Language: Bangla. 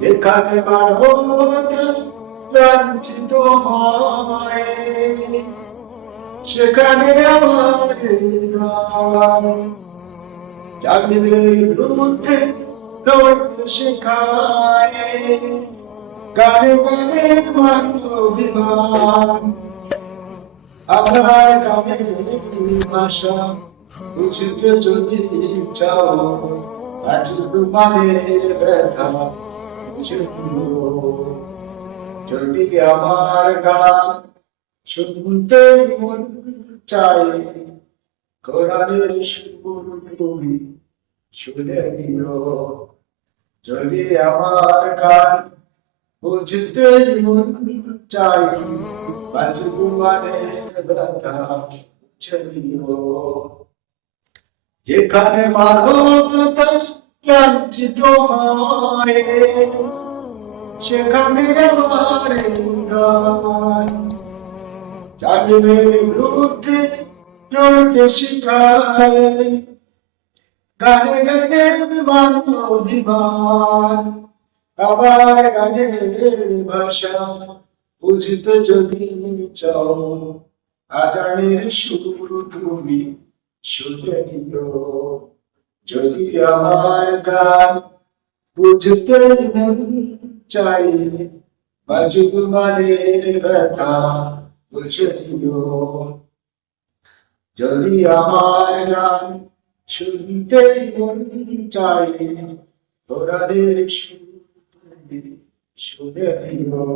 যেখানে মানবতা লাঞ্ছিত হয়, সেখানে আমার গান জালিমের বিরুদ্ধে লড়তে শেখায়। গানে গানে মানব অভিমান, আমার গানের ভাষা বুঝতে যদি চাও, আজ তোমাদের ব্যথা বুঝে নিও। যদি আমার গান শুনতে মন চাই, কোরআনের সুর তুমি শুনে নিও। যদি আমার গান বুঝতে মন চাই, বাঁচব মানে ব্যথা বুঝে নিও। যেখানে মানবতা লাঞ্ছিত হয়, সেখানে আমার গান জালিমের বিরুদ্ধে লড়তে শিখায়। গানে গানে মানব অভিমান, আবার গানের ভাষা বুঝতে যদি চাও, আজানের সুর তুমি শুনে নিও। যদি আমার গান বুঝতে মন চাই, বাঁচব মানের ব্যথা বুঝে নিও। যদি আমার গান শুনতে মন চাই, কোরআনের সুর তুমি শুনে নিও।